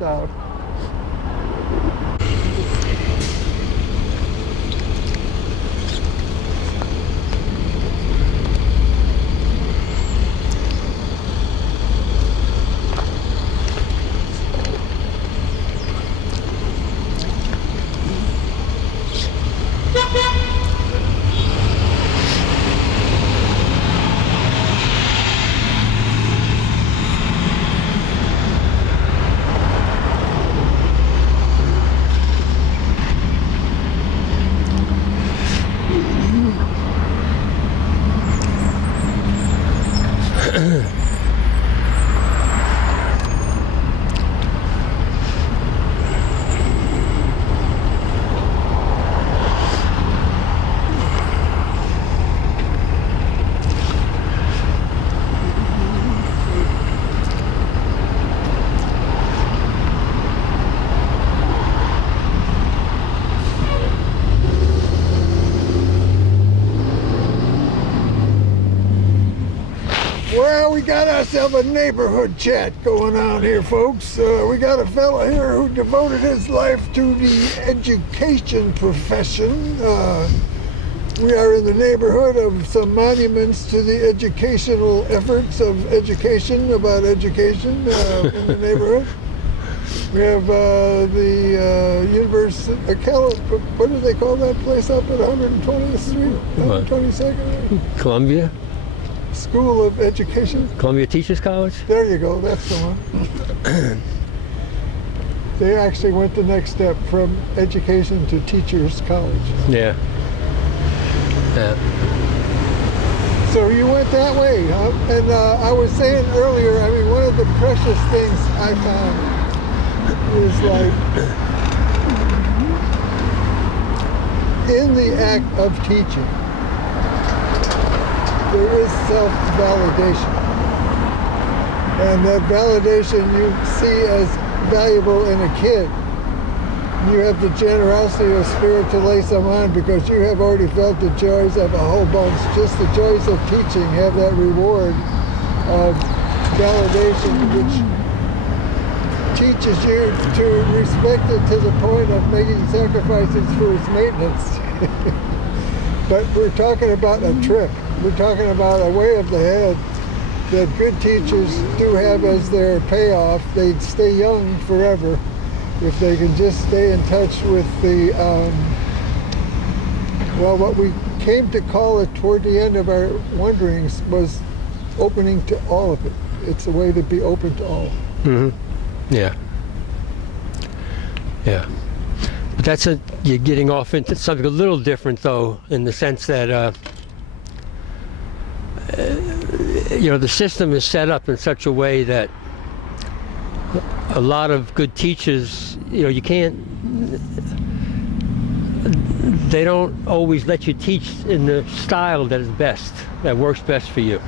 left out. Well, we got ourselves a neighborhood chat going on here, folks. We got a fella here who devoted his life to the education profession. We are in the neighborhood of some monuments to the educational efforts of education, about education in the neighborhood. We have the University, what do they call that place up at 120th Street, 122nd? Columbia? School of Education. Columbia Teachers College? There you go, that's the one. They actually went the next step from education to teachers college. Yeah. Yeah. So you went that way, huh? And I was saying earlier, I mean, one of the precious things I found is like, in the act of teaching, there is self-validation. And that validation you see as valuable in a kid. You have the generosity of spirit to lay some on because you have already felt the joys of a whole bunch. Just the joys of teaching have that reward of validation, which teaches you to respect it to the point of making sacrifices for its maintenance. But we're talking about a trip. We're talking about a way of the head that good teachers do have as their payoff. They'd stay young forever if they can just stay in touch with the, well, what we came to call it toward the end of our wanderings was opening to all of it. It's a way to be open to all. Mm-hmm. Yeah. Yeah. But you're getting off into something a little different, though, in the sense that, the system is set up in such a way that a lot of good teachers, you can't, they don't always let you teach in the style that is best, that works best for you,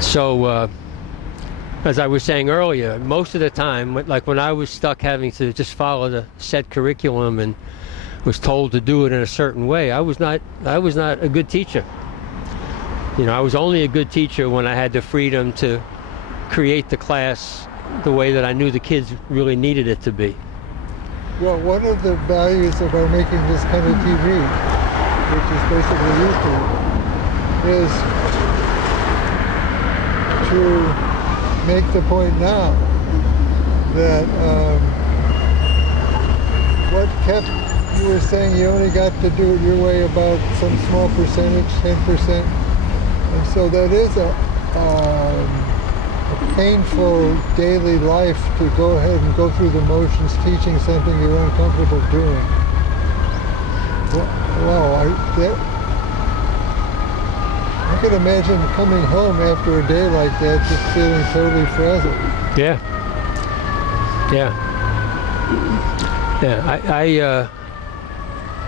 So, as I was saying earlier, most of the time, like when I was stuck having to just follow the set curriculum and was told to do it in a certain way, I was not a good teacher. I was only a good teacher when I had the freedom to create the class the way that I knew the kids really needed it to be. Well, one of the values of our making this kind of TV, which is basically YouTube, is to make the point now that what kept, you were saying you only got to do it your way about some small percentage, 10%, and so that is a painful daily life to go ahead and go through the motions teaching something you're uncomfortable doing. Wow, I can imagine coming home after a day like that just feeling totally frazzled. Yeah. Yeah.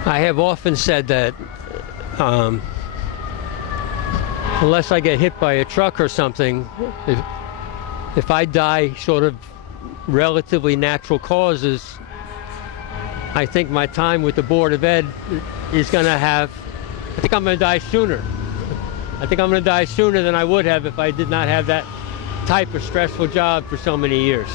I have often said that unless I get hit by a truck or something, if I die sort of relatively natural causes, I think my time with the Board of Ed is going to I think I'm going to die sooner. I think I'm going to die sooner than I would have if I did not have that type of stressful job for so many years.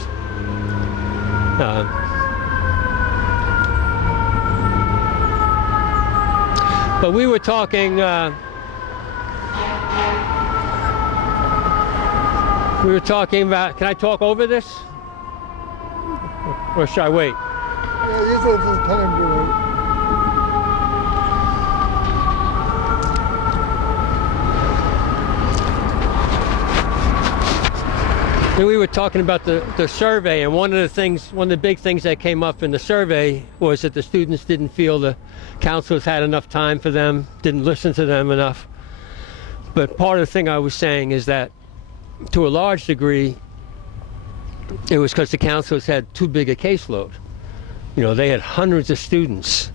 But we were talking. We were talking about. Can I talk over this, or should I wait? Yeah, you said it's time to wait. And we were talking about the survey, and one of the big things that came up in the survey was that the students didn't feel the counselors had enough time for them, didn't listen to them enough. But part of the thing I was saying is that, to a large degree, it was because the counselors had too big a caseload. You know, they had hundreds of students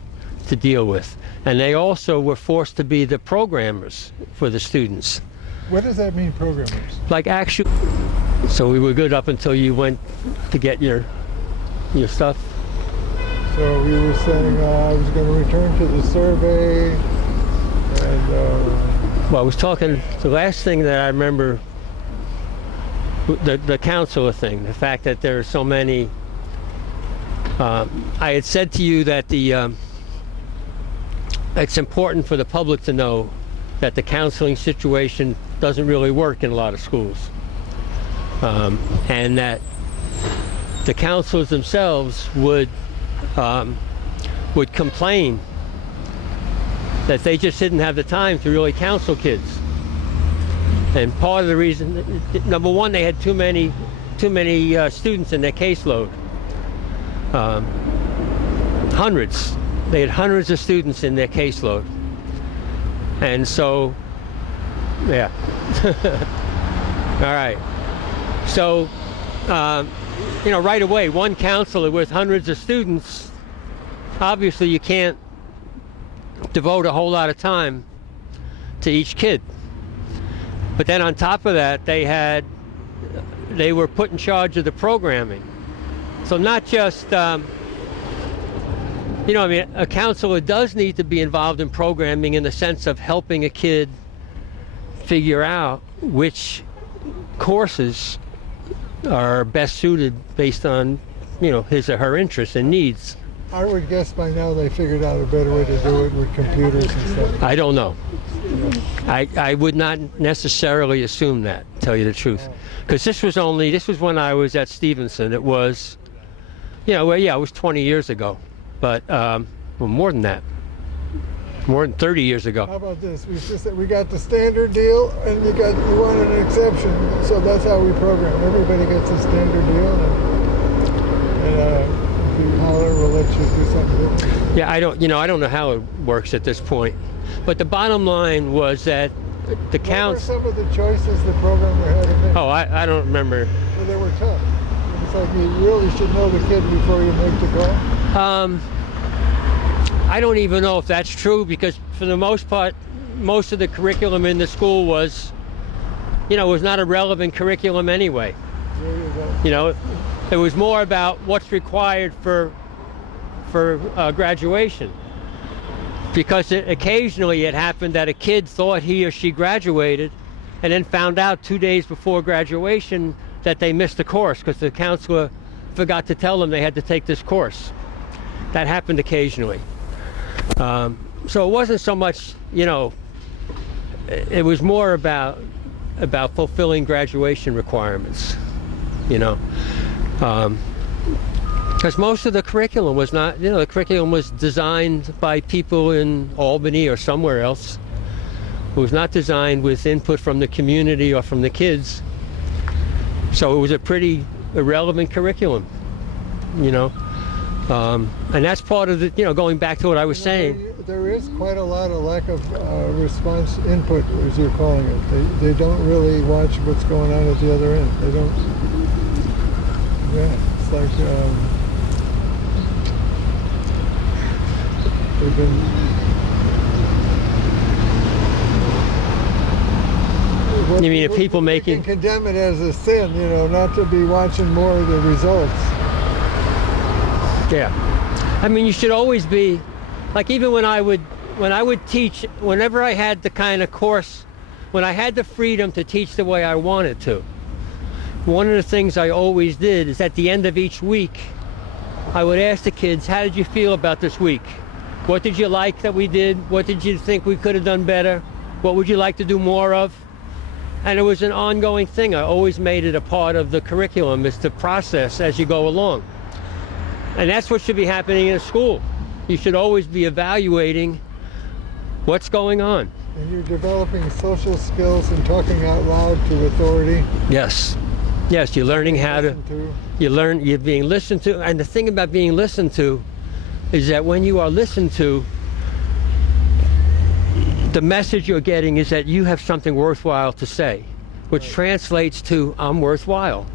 to deal with, and they also were forced to be the programmers for the students. What does that mean, programmers? Like actual. So we were good up until you went to get your stuff. So we were saying I was going to return to the survey, and well, I was talking. The last thing that I remember, the counselor thing, the fact that there are so many. I had said to you that it's important for the public to know that the counseling situation doesn't really work in a lot of schools. And that the counselors themselves would complain that they just didn't have the time to really counsel kids. And part of the reason, number one, they had too many students in their caseload. Hundreds. They had hundreds of students in their caseload. And so, yeah. All right. So, right away, one counselor with hundreds of students, obviously you can't devote a whole lot of time to each kid. But then on top of that, they were put in charge of the programming. So not just, a counselor does need to be involved in programming in the sense of helping a kid figure out which courses are best suited based on, his or her interests and needs. I would guess by now they figured out a better way to do it with computers and stuff. I don't know. I would not necessarily assume that, to tell you the truth. Because this was when I was at Stevenson. It was, it was 20 years ago. But, more than that. More than 30 years ago. How about this? We got the standard deal, and you want an exception, so that's how we program. Everybody gets a standard deal, and if you holler, we'll let you do something different. Yeah, I don't know how it works at this point. But the bottom line was that the counts. What were some of the choices the programmer had to make? Oh, I don't remember. Well, they were tough. It's like you really should know the kid before you make the call. I don't even know if that's true, because for the most part, most of the curriculum in the school was not a relevant curriculum anyway. There you go. It was more about what's required for graduation. Because occasionally it happened that a kid thought he or she graduated and then found out 2 days before graduation that they missed the course because the counselor forgot to tell them they had to take this course. That happened occasionally. So it wasn't so much, it was more about fulfilling graduation requirements, because most of the curriculum was not, the curriculum was designed by people in Albany or somewhere else. It was not designed with input from the community or from the kids. So it was a pretty irrelevant curriculum, and that's part of the, going back to what I was saying. There is quite a lot of lack of response input, as you're calling it. They don't really watch what's going on at the other end. They don't. Yeah, it's like they've been. You mean if people making? You can condemn it as a sin, not to be watching more of the results. Yeah, I mean, you should always be, like, even when I would teach, whenever I had the kind of course, when I had the freedom to teach the way I wanted to, one of the things I always did is at the end of each week, I would ask the kids, how did you feel about this week? What did you like that we did? What did you think we could have done better? What would you like to do more of? And it was an ongoing thing. I always made it a part of the curriculum, is to process as you go along. And that's what should be happening in a school. You should always be evaluating what's going on. And you're developing social skills and talking out loud to authority. Yes. Yes, you're learning how to, you're being listened to. And the thing about being listened to is that when you are listened to, the message you're getting is that you have something worthwhile to say, which translates to I'm worthwhile.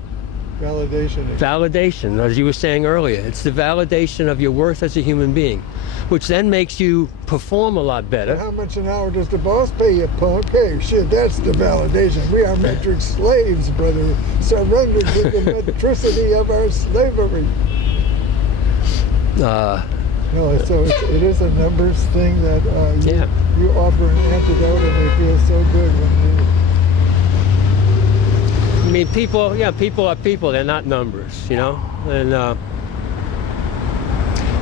Validation. Validation, as you were saying earlier. It's the validation of your worth as a human being, which then makes you perform a lot better. How much an hour does the boss pay you, punk? Hey, shit, that's the validation. We are metric slaves, brother. Surrendered to the metricity of our slavery. No, so it is a numbers thing that you offer an antidote, and they feel so good when you... I mean, people are people. They're not numbers, you know? And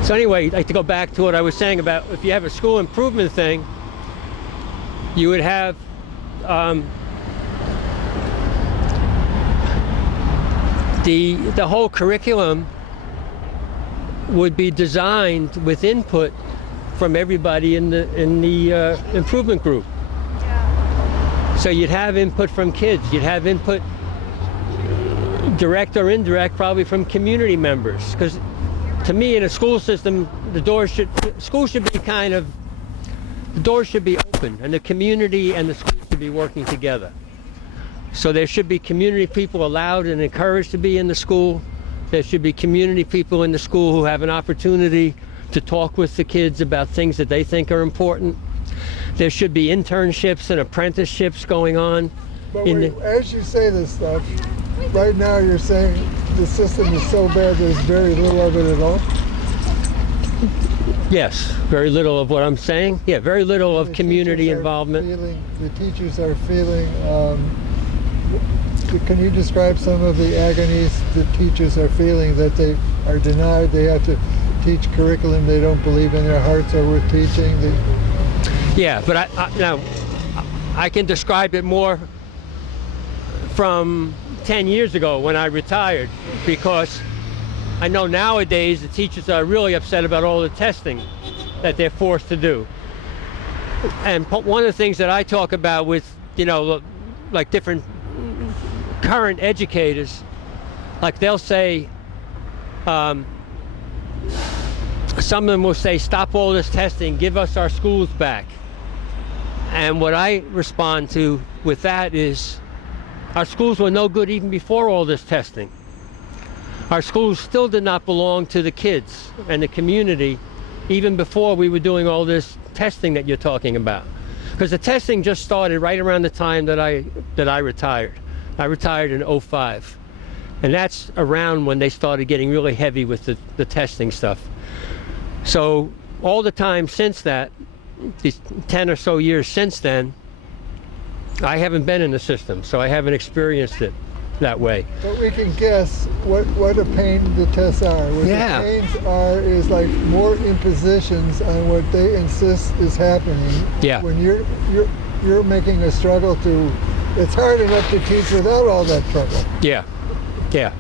so anyway, I'd like to go back to what I was saying about if you have a school improvement thing, you would have the whole curriculum would be designed with input from everybody in the improvement group. So you'd have input from kids. You'd have input, direct or indirect, probably from community members. Because to me, in a school system, the doors should be open, and the community and the school should be working together. So there should be community people allowed and encouraged to be in the school. There should be community people in the school who have an opportunity to talk with the kids about things that they think are important. There should be internships and apprenticeships going on. But as you say this stuff, right now you're saying the system is so bad there's very little of it at all? Yes, very little of what I'm saying. Yeah, very little of community involvement. The teachers are feeling, can you describe some of the agonies the teachers are feeling, that they are denied, they have to teach curriculum they don't believe in their hearts are worth teaching? Yeah, but I can describe it more from 10 years ago when I retired, because I know nowadays the teachers are really upset about all the testing that they're forced to do. And one of the things that I talk about with, like different current educators, like they'll say, some of them will say, stop all this testing, give us our schools back. And what I respond to with that is, our schools were no good even before all this testing. Our schools still did not belong to the kids and the community even before we were doing all this testing that you're talking about. Because the testing just started right around the time that I retired. I retired in '05. And that's around when they started getting really heavy with the testing stuff. So all the time since that, these 10 or so years since then, I haven't been in the system, so I haven't experienced it that way. But we can guess what a pain the tests are. What the pains are is like more impositions on what they insist is happening. Yeah. When you're making a struggle to, it's hard enough to teach without all that trouble. Yeah, yeah.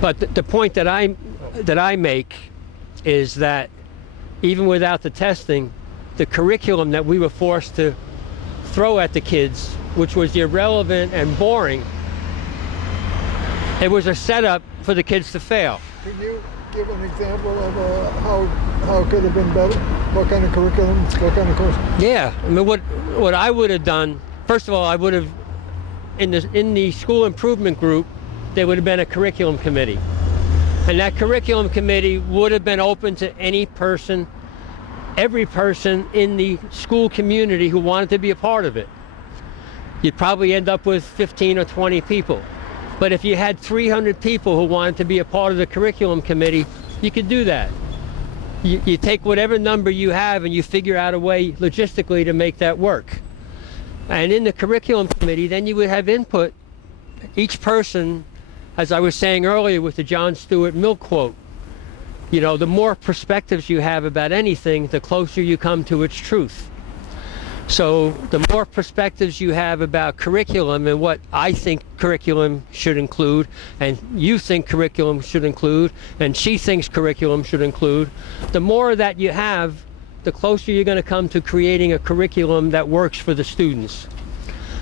But the point that I make is that even without the testing, the curriculum that we were forced to throw at the kids, which was irrelevant and boring, it was a setup for the kids to fail. Can you give an example of how it could have been better? What kind of curriculum? What kind of course? Yeah, I mean, what I would have done, first of all, I would have, in the school improvement group, there would have been a curriculum committee. And that curriculum committee would have been open to any person, every person in the school community who wanted to be a part of it. You'd probably end up with 15 or 20 people. But if you had 300 people who wanted to be a part of the curriculum committee, you could do that. You take whatever number you have and you figure out a way logistically to make that work. And in the curriculum committee, then you would have input each person, as I was saying earlier with the John Stuart Mill quote, you know, the more perspectives you have about anything, the closer you come to its truth. So the more perspectives you have about curriculum and what I think curriculum should include, and you think curriculum should include, and she thinks curriculum should include, the more that you have, the closer you're going to come to creating a curriculum that works for the students,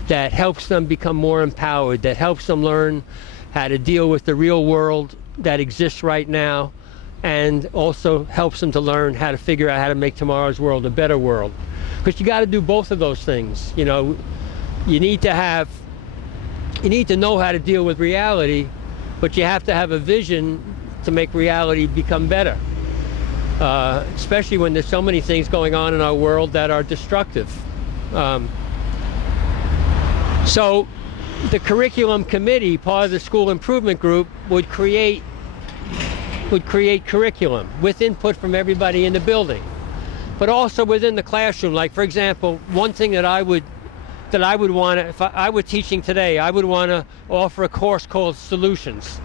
that helps them become more empowered, that helps them learn how to deal with the real world that exists right now, and also helps them to learn how to figure out how to make tomorrow's world a better world. Because you got to do both of those things. You know, you need to know how to deal with reality, but you have to have a vision to make reality become better. Especially when there's so many things going on in our world that are destructive. So the curriculum committee, part of the school improvement group, would create curriculum with input from everybody in the building, but also within the classroom. Like, for example, one thing that I would want to, if I were teaching today, I would want to offer a course called Solutions.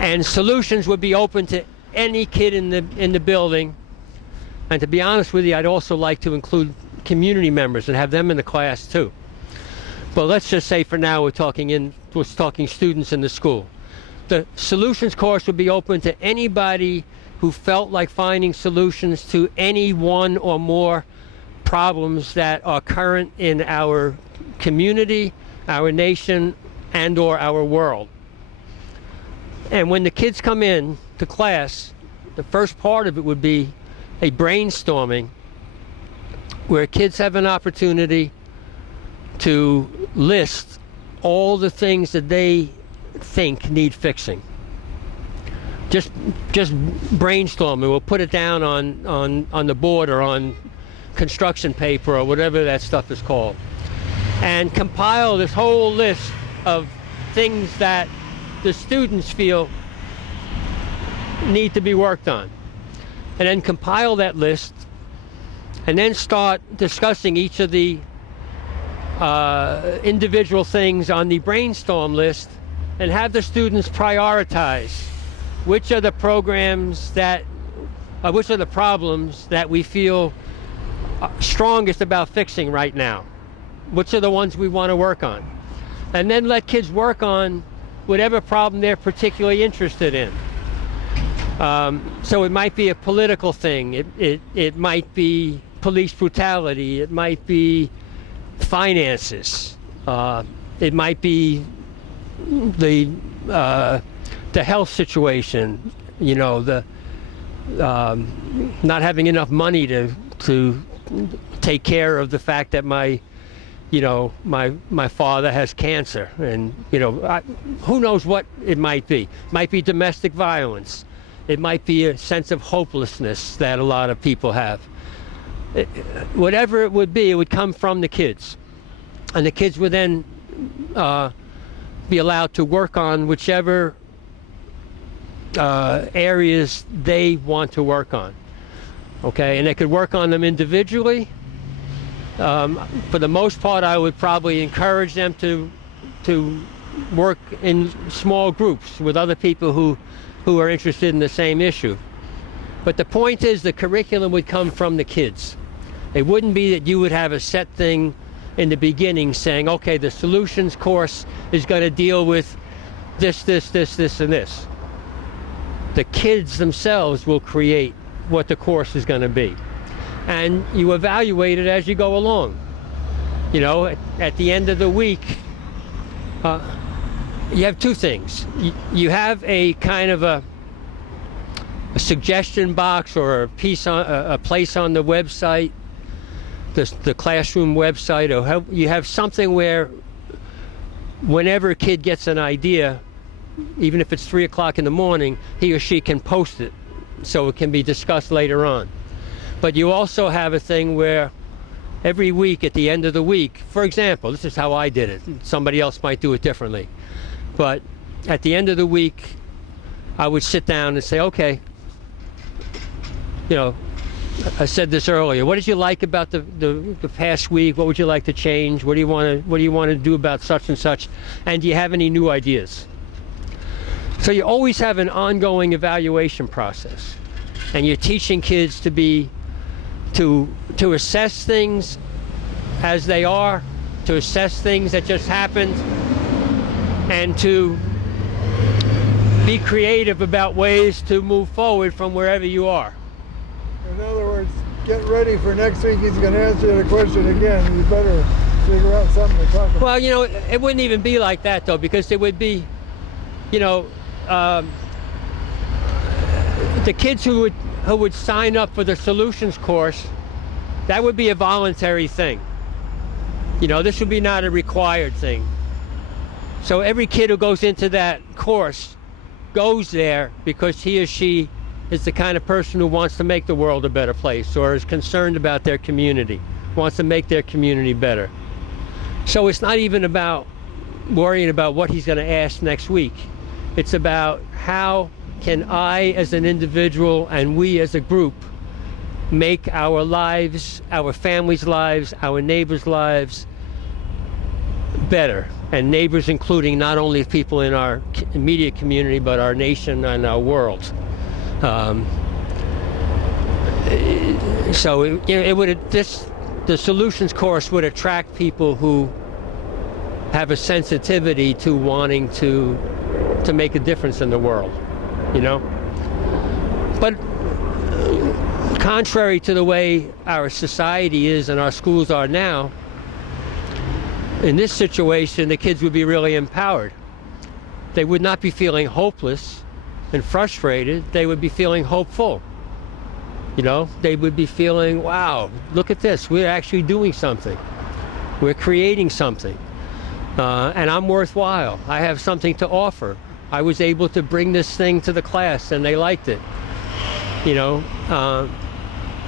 And Solutions would be open to any kid in the building. And to be honest with you, I'd also like to include community members and have them in the class too. But let's just say for now we're talking students in the school. The Solutions course would be open to anybody who felt like finding solutions to any one or more problems that are current in our community, our nation, and or our world. And when the kids come in to class, the first part of it would be a brainstorming where kids have an opportunity to list all the things that they think need fixing. Just brainstorming. We'll put it down on the board or on construction paper or whatever that stuff is called, and compile this whole list of things that the students feel need to be worked on, and then compile that list, and then start discussing each of the individual things on the brainstorm list, and have the students prioritize which are the problems that we feel strongest about fixing right now, which are the ones we want to work on, and then let kids work on whatever problem they're particularly interested in. So it might be a political thing, it might be police brutality, it might be finances, it might be the health situation, you know, the not having enough money to take care of the fact that my father has cancer, and who knows what it might be. Might be domestic violence. It might be a sense of hopelessness that a lot of people have. Whatever it would be, it would come from the kids, and the kids would then be allowed to work on whichever areas they want to work on. Okay, and they could work on them individually. For the most part, I would probably encourage them to work in small groups with other people who are interested in the same issue. But the point is, the curriculum would come from the kids. It wouldn't be that you would have a set thing in the beginning saying, okay, the Solutions course is going to deal with this, and this. The kids themselves will create what the course is going to be. And you evaluate it as you go along. At the end of the week, you have two things. You have a kind of a suggestion box or a place on the website, the classroom website, or you have something where whenever a kid gets an idea, even if it's 3 o'clock in the morning, he or she can post it so it can be discussed later on. But you also have a thing where every week, at the end of the week, for example, this is how I did it. Somebody else might do it differently. But at the end of the week, I would sit down and say, okay, I said this earlier. What did you like about the past week? What would you like to change? What do you want to do about such and such? And do you have any new ideas? So you always have an ongoing evaluation process, and you're teaching kids to assess things as they are, to assess things that just happened, and to be creative about ways to move forward from wherever you are. In other words, get ready for next week. He's going to answer the question again. You better figure out something to talk about. Well, it wouldn't even be like that, though, because it would be, the kids who would sign up for the solutions course, that would be a voluntary thing. This would be not a required thing. So every kid who goes into that course goes there because he or she is the kind of person who wants to make the world a better place, or is concerned about their community, wants to make their community better. So it's not even about worrying about what he's going to ask next week. It's about how can I as an individual and we as a group make our lives, our families' lives, our neighbors' lives better. And neighbors including not only people in our immediate community, but our nation and our world. So the solutions course would attract people who have a sensitivity to wanting to make a difference in the world, But contrary to the way our society is and our schools are now, in this situation, the kids would be really empowered. They would not be feeling hopeless and frustrated. They would be feeling hopeful. They would be feeling, wow, look at this. We're actually doing something. We're creating something. And I'm worthwhile. I have something to offer. I was able to bring this thing to the class and they liked it.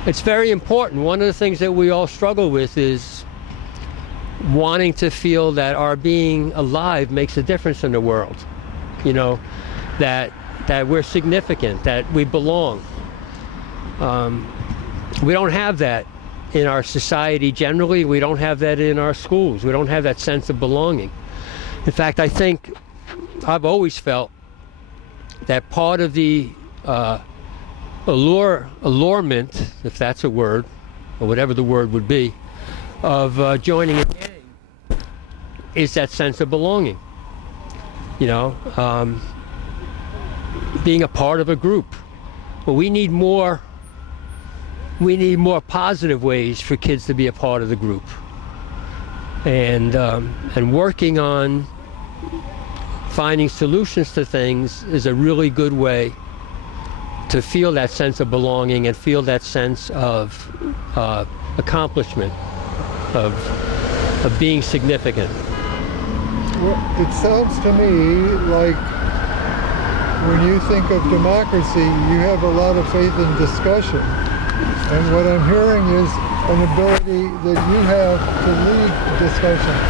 It's very important. One of the things that we all struggle with is wanting to feel that our being alive makes a difference in the world. That we're significant, that we belong. We don't have that in our society generally. We don't have that in our schools. We don't have that sense of belonging. In fact, I think I've always felt that part of the allurement, if that's a word, or whatever the word would be, of joining a gang is that sense of belonging. Being a part of a group. But we need more positive ways for kids to be a part of the group, and working on finding solutions to things is a really good way to feel that sense of belonging and feel that sense of accomplishment, of being significant. Well, it sounds to me like when you think of democracy, you have a lot of faith in discussion. And what I'm hearing is an ability that you have to lead discussions.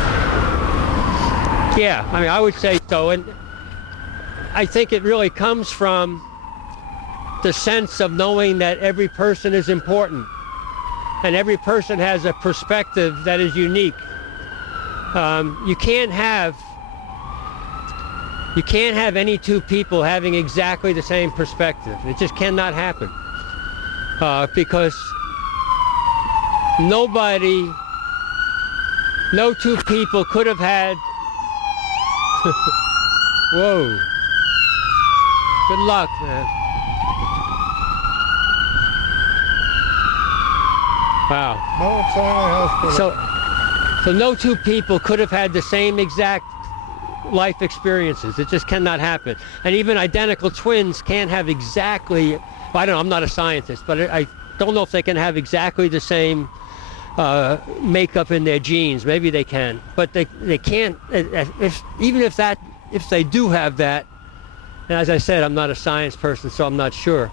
Yeah, I would say so. And I think it really comes from the sense of knowing that every person is important and every person has a perspective that is unique. You can't have any two people having exactly the same perspective. It just cannot happen. Because no two people could have had whoa. Good luck, man. Wow. No, it's on my house. So no two people could have had the same exact life experiences. It just cannot happen. And even identical twins can't have exactly, I don't know, I'm not a scientist, but I don't know if they can have exactly the same makeup in their genes. Maybe they can, but they can't, if they do have that, and as I said, I'm not a science person, so I'm not sure,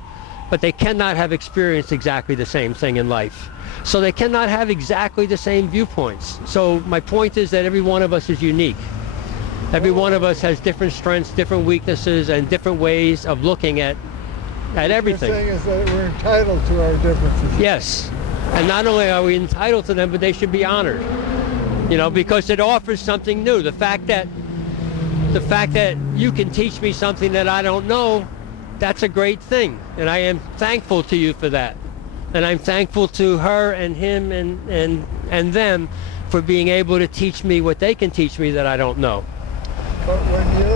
but they cannot have experienced exactly the same thing in life. So they cannot have exactly the same viewpoints. So my point is that every one of us is unique. Every one of us has different strengths, different weaknesses, and different ways of looking at at everything. What you're saying is that we're entitled to our differences. Yes. And not only are we entitled to them, but they should be honored. Because it offers something new. The fact that you can teach me something that I don't know, that's a great thing. And I am thankful to you for that. And I'm thankful to her and him and them for being able to teach me what they can teach me that I don't know. But when you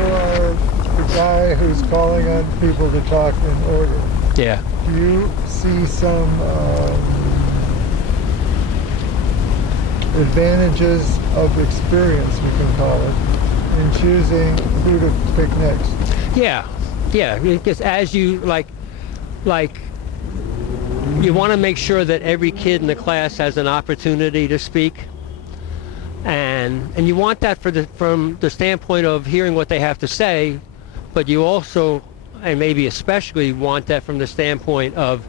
are the guy who's calling on people to talk in order, Yeah. do you see some advantages of experience, we can call it, in choosing who to pick next? Yeah. Because as you like you want to make sure that every kid in the class has an opportunity to speak, and you want that from the standpoint of hearing what they have to say, but you also, and maybe especially, want that from the standpoint of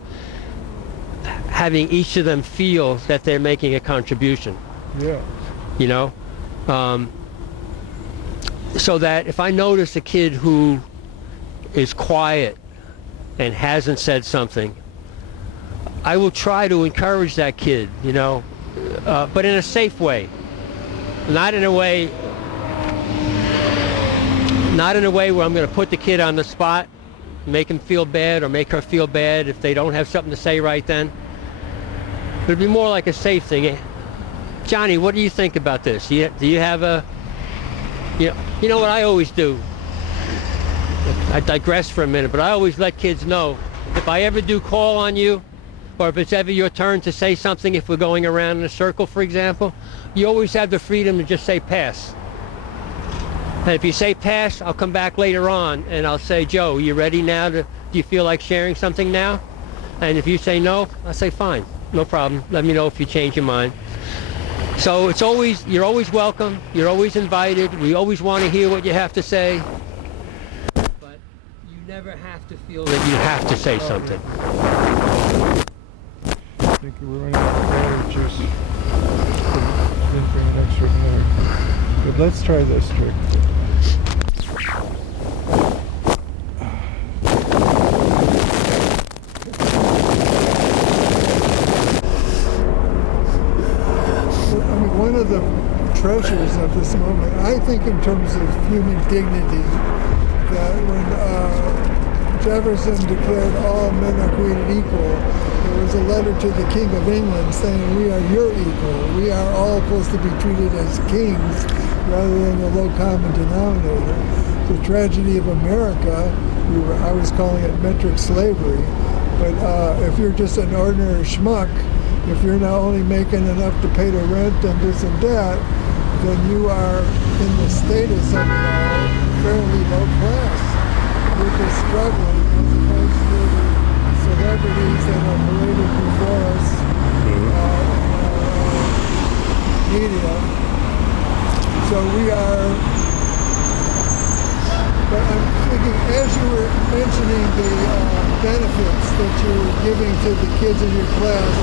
having each of them feel that they're making a contribution. Yeah. So that if I notice a kid who is quiet and hasn't said something, I will try to encourage that kid, but in a safe way, not in a way where I'm going to put the kid on the spot, make him feel bad or make her feel bad if they don't have something to say right then. But it'd be more like a safe thing. Johnny, what do you think about this? Do you have a, you know what I always do? I digress for a minute, but I always let kids know, if I ever do call on you, or if it's ever your turn to say something, if we're going around in a circle, for example, you always have the freedom to just say pass. And if you say pass, I'll come back later on and I'll say, Joe, you ready now? Do you feel like sharing something now? And if you say no, I'll say fine, no problem. Let me know if you change your mind. So you're always welcome, you're always invited, we always want to hear what you have to say, but you never have to feel that you have to say something. I think we're running out of water juice. Didn't bring an extra milk. But let's try this trick. One of the treasures of this moment, I think, in terms of human dignity, that when Jefferson declared all men are created equal, there was a letter to the King of England saying, we are your equal. We are all supposed to be treated as kings rather than a low common denominator. The tragedy of America, I was calling it metric slavery, but if you're just an ordinary schmuck, if you're not only making enough to pay the rent and this and that, then you are in the status of fairly low class. You're just struggling as opposed to celebrities that are paraded before us in media. So we are, but I'm thinking, as you were mentioning the benefits that you're giving to the kids in your class,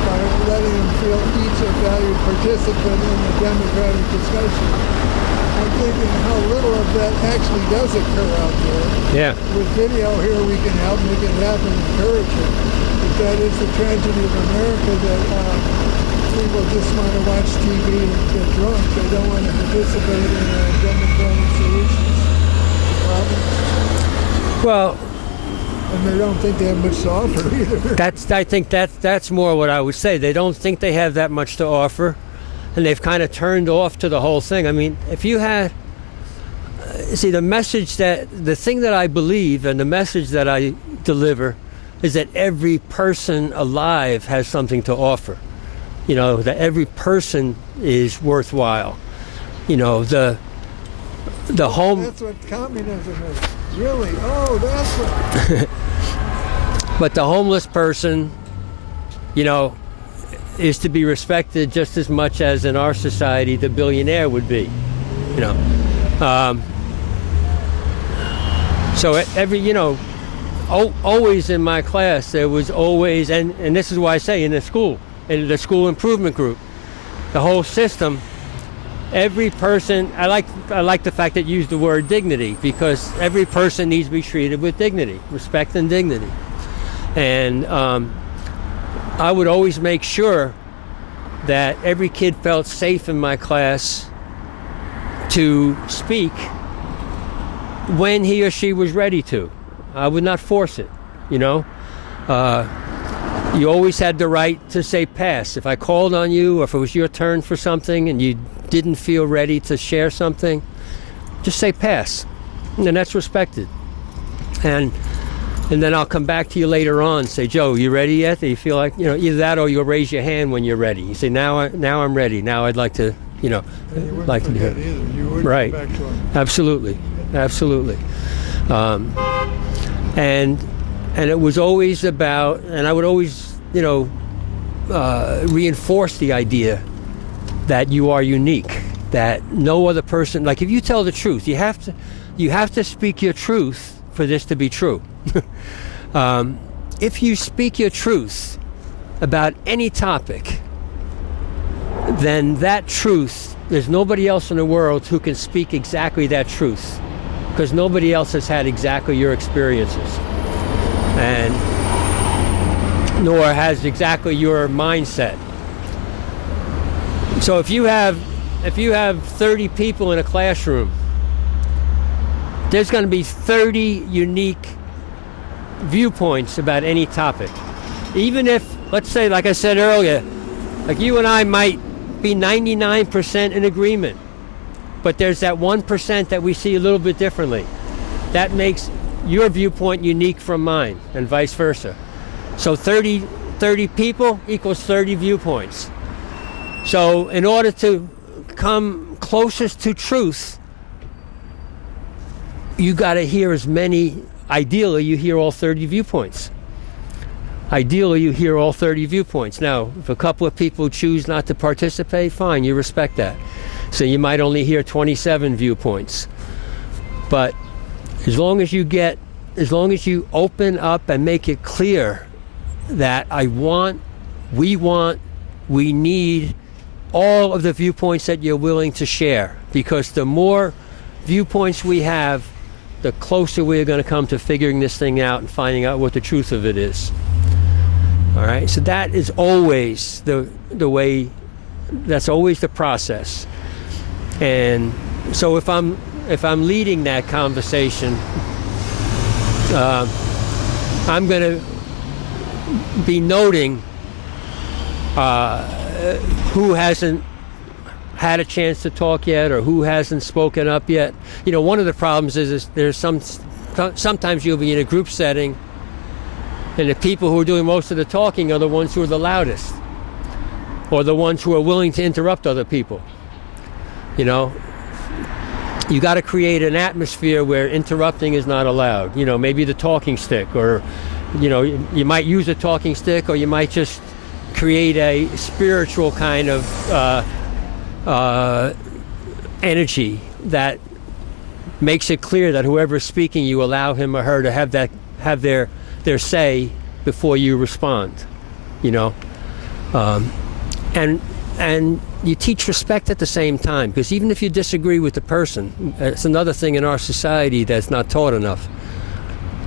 by letting them feel each a valued participant in the democratic discussion. I'm thinking how little of that actually does occur out there. Yeah. With video here, we can help make it happen, encourage it. But that is the tragedy of America, that people just want to watch TV and get drunk. They don't want to participate in democratic solutions to problems. Well, and they don't think they have much to offer either. I think that's more what I would say. They don't think they have that much to offer, and they've kind of turned off to the whole thing. I mean, if you had, see, the thing that I believe and the message that I deliver is that every person alive has something to offer. That every person is worthwhile. The home. That's what communism is. Really? Oh, that's what. But the homeless person, is to be respected just as much as in our society the billionaire would be. So every, always in my class there was always, and this is why I say in the school improvement group, the whole system every person, I like the fact that you used the word dignity, because every person needs to be treated with dignity, respect and dignity. And I would always make sure that every kid felt safe in my class to speak when he or she was ready to. I would not force it, you know. You always had the right to say pass. If I called on you, or if it was your turn for something and you didn't feel ready to share something, just say pass, and that's respected. And then I'll come back to you later on and say, Joe, you ready yet? Do you feel like, you know, either that or you'll raise your hand when you're ready. You say, now I'm ready. Now I'd like to, you know, And you wouldn't like to do forget it. either. You wouldn't Right. go back to him. Absolutely. And it was always about, and I would always, you know, reinforce the idea that you are unique, that no other person, like if you tell the truth, you have to speak your truth for this to be true. If you speak your truth about any topic, then that truth, there's nobody else in the world who can speak exactly that truth, because nobody else has had exactly your experiences, and nor has exactly your mindset. So if you have 30 people in a classroom, there's going to be 30 unique viewpoints about any topic. Even if, let's say, like I said earlier, like you and I might be 99% in agreement, but there's that 1% that we see a little bit differently. That makes your viewpoint unique from mine, and vice versa. So 30 people equals 30 viewpoints. So in order to come closest to truth, you got to hear as many. Ideally, you hear all 30 viewpoints. Ideally, you hear all 30 viewpoints. Now, if a couple of people choose not to participate, fine, you respect that. So you might only hear 27 viewpoints. But as long as you open up and make it clear that we need all of the viewpoints that you're willing to share, because the more viewpoints we have, the closer we're going to come to figuring this thing out and finding out what the truth of it is. All right, so that is always the way. That's always the process. And so if I'm leading that conversation, I'm going to be noting who hasn't had a chance to talk yet, or who hasn't spoken up yet. You know, one of the problems is there's sometimes you'll be in a group setting, and the people who are doing most of the talking are the ones who are the loudest, or the ones who are willing to interrupt other people. You know, you got to create an atmosphere where interrupting is not allowed. You know, maybe the talking stick, or, you know, you might use a talking stick, or you might just create a spiritual kind of energy that makes it clear that whoever's speaking, you allow him or her to have their say before you respond. You know, and you teach respect at the same time, because even if you disagree with the person, it's another thing in our society that's not taught enough.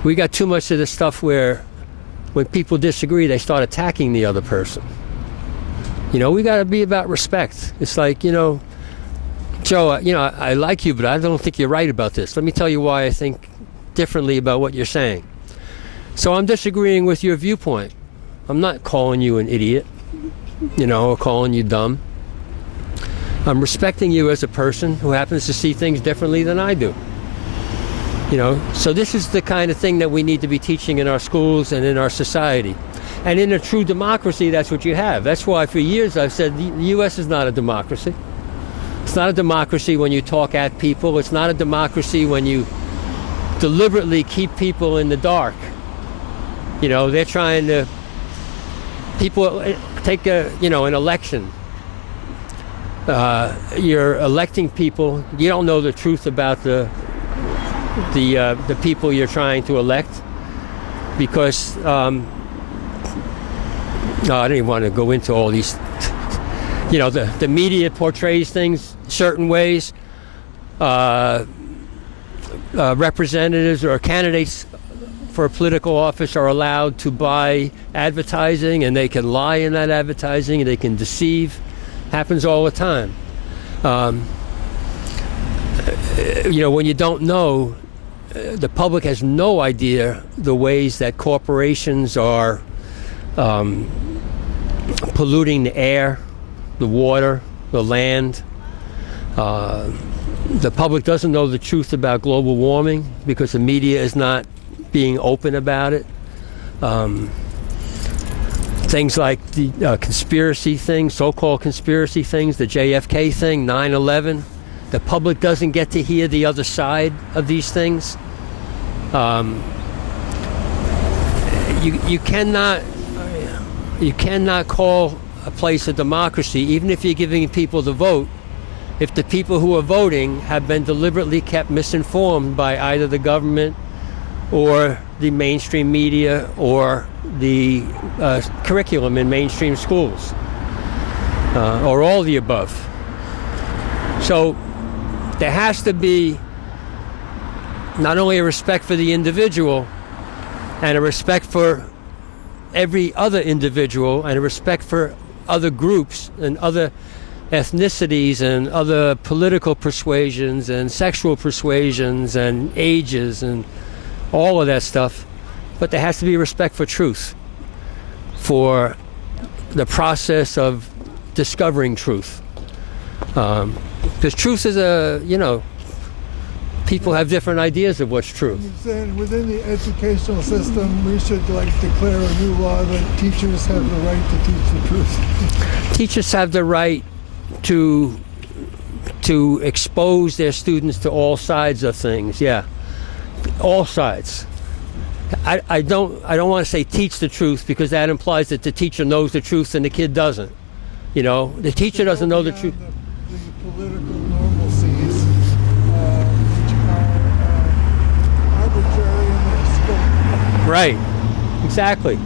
We got too much of this stuff where when people disagree, they start attacking the other person. You know, we got to be about respect. It's like, you know, Joe, you know, I like you, but I don't think you're right about this. Let me tell you why I think differently about what you're saying. So I'm disagreeing with your viewpoint. I'm not calling you an idiot, you know, or calling you dumb. I'm respecting you as a person who happens to see things differently than I do. You know, so this is the kind of thing that we need to be teaching in our schools and in our society. And in a true democracy, that's what you have. That's why for years I've said the U.S. is not a democracy. It's not a democracy when you talk at people. It's not a democracy when you deliberately keep people in the dark. You know, they're trying to, people take an election. You're electing people. You don't know the truth about the people you're trying to elect, because I don't even want to go into all these. the media portrays things certain ways. Representatives or candidates for a political office are allowed to buy advertising, and they can lie in that advertising, and they can deceive. Happens all the time. When you don't know, the public has no idea the ways that corporations are polluting the air, the water, the land. The public doesn't know the truth about global warming because the media is not being open about it. Things like the conspiracy things, so-called conspiracy things, the JFK thing, 9/11. The public doesn't get to hear the other side of these things. You cannot call a place a democracy, even if you're giving people the vote, if the people who are voting have been deliberately kept misinformed by either the government or the mainstream media or the curriculum in mainstream schools, or all the above. So there has to be not only a respect for the individual and a respect for every other individual and a respect for other groups and other ethnicities and other political persuasions and sexual persuasions and ages and all of that stuff, but there has to be respect for truth, for the process of discovering truth. Because truth is people have different ideas of what's true. You're saying within the educational system, we should declare a new law that teachers have the right to teach the truth. Teachers have the right to expose their students to all sides of things. Yeah, all sides. I don't want to say teach the truth, because that implies that the teacher knows the truth and the kid doesn't. The teacher doesn't know the truth. The political normalcies, which are arbitrary in their scope. Right. Exactly.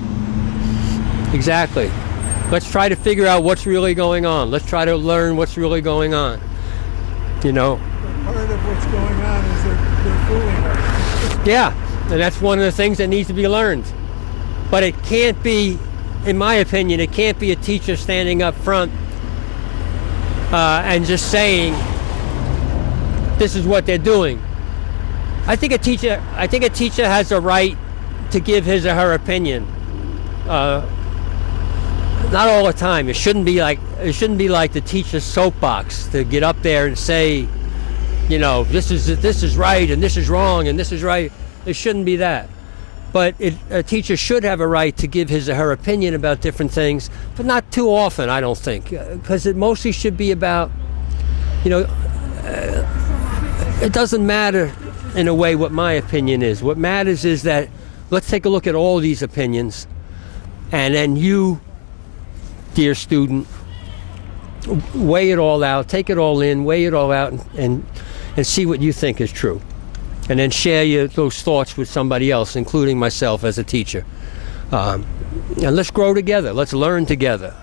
Let's try to figure out what's really going on. Let's try to learn what's really going on. But part of what's going on is they're fooling us. Yeah, and that's one of the things that needs to be learned. But it can't be, in my opinion, it can't be a teacher standing up front and just saying, this is what they're doing. I think a teacher has a right to give his or her opinion. Not all the time. It shouldn't be like the teacher's soapbox to get up there and say, this is right and this is wrong and this is right. It shouldn't be that. But a teacher should have a right to give his or her opinion about different things, but not too often, I don't think, because it mostly should be about, it doesn't matter in a way what my opinion is. What matters is that let's take a look at all these opinions, and then you, dear student, weigh it all out, take it all in, weigh it all out, and see what you think is true. And then share those thoughts with somebody else, including myself as a teacher. And let's grow together. Let's learn together.